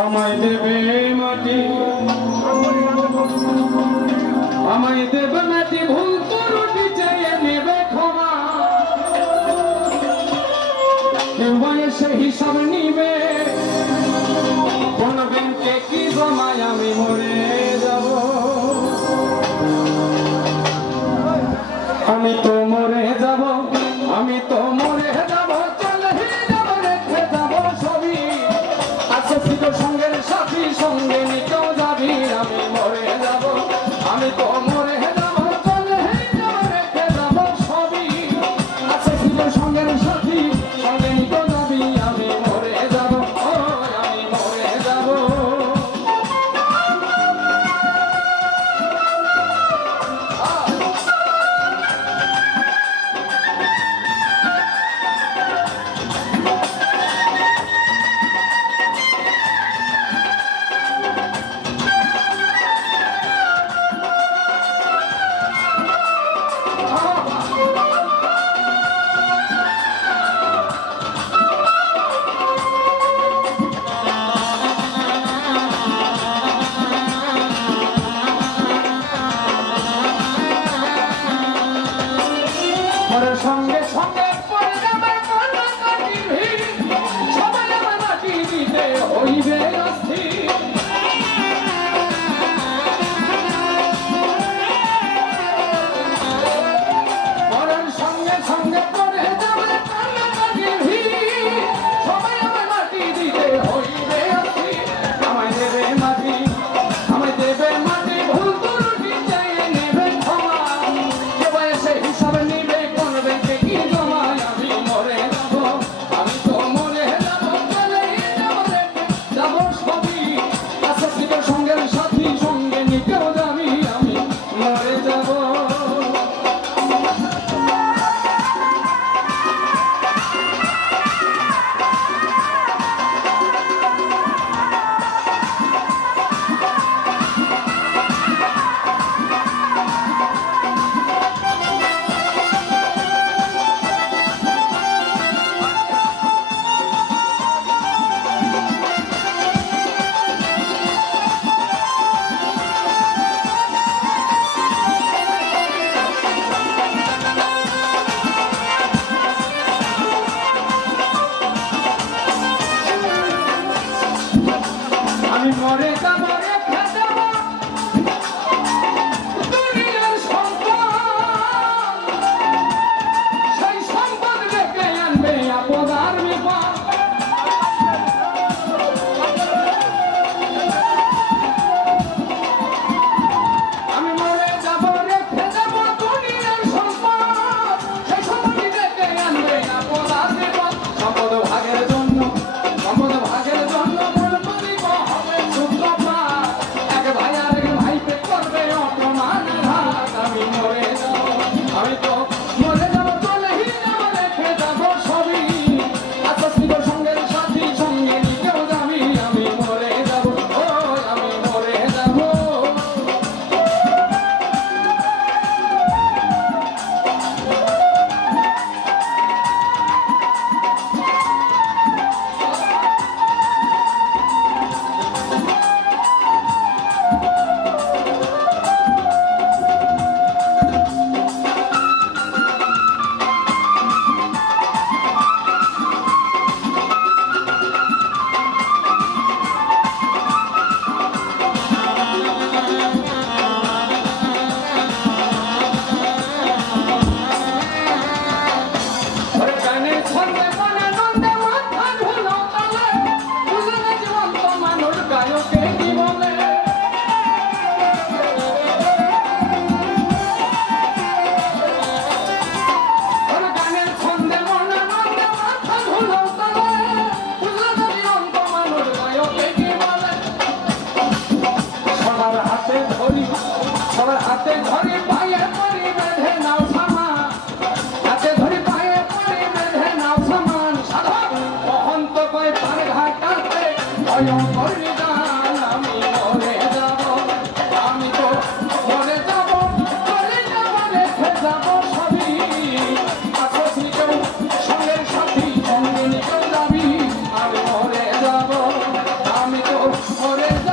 আমায় দেবে মাটি, আমায় দেবে মাটি, ভুল ত্রুটি চেয়ে নেবে ক্ষমা, কেউ এসে হিসাব নিবে কোন ব্যাংকে কি জমায় আমি মরে যাব, আমি তো মরে যাব, আমি তো মরে যাব, চলে যাব রেখে যাব ছবি, আছে ছিল সঙ্গের সাথী, সঙ্গে নিতেও যাবি, আমি মরে যাব, আমি তো মরে যাব, চলে যাব রেখে যাব ছবি, আছে ছিল সঙ্গের সাথী, সঙ্গে নিতেও যাবি, আমি মরে যাব, আমি মরে যাব। সঙ্গে সঙ্গে পড়ে যাবে কান্নাকাটির ভিড়, সবাই আমার মাটি দিতে হইবে অস্থির, মরণ সঙ্গে সঙ্গে পড়ে যাবে কান্নাকাটির ভিড়, সবাই আমার মাটি দিতে হইবে অস্থির, আমায় দেবে মাটি, আমায় দেবে মাটি, ভুল ত্রুটি চেয়ে নেবে ক্ষমা, কেউ এসে হিসাব নিবে কোন ব্যাংকে কি জমায় আমি মরে যাব, আমি তো মরে যাব, চলে যাব রেখে যাব ছবি, আছে ছিল সঙ্গের সাথী, সঙ্গে নিতেও যাবি, আমি মরে যাব। আমি মরে যাব রেখে যাব দুনিয়ার সম্পদ, সেই সম্পদ রেখে আনবে আপনার বিপদ, আমি মরে যাব রেখে যাব দুনিয়ার সম্পদ, সেই সম্পদ রেখে আনবে আপনার বিপদ, সম্পদ ভাগের জন্য, সম্পদ ভাগের জন্য এক ভাই আরেক ভাইকে করবে অপমান, আমি মরে যাব, আমি তো মরে যাব, চলে যাব রেখে যাব ছবি, আচ্ছা ছিল সঙ্গের সাথী, সঙ্গে নিতেও যাবি, আমি মরে যাব, আমি মরে যাব। সবার হাতে ধরে পায়ে পরি বেঁধে নাও সামান, হাতে ধরে পায়ে পরি বেঁধে নাও সামান, সাধক মহন্ত কয় পার ঘাটাতে ভয়ঙ্কর নিদান, আমি মরে যাব, আমি তো মরে যাব, মরে যাব রেখে যাব ছবি, আছে কেউ সঙ্গের সাথী, সঙ্গে নিতেও যাবি, আমি মরে যাব, আমি তো রে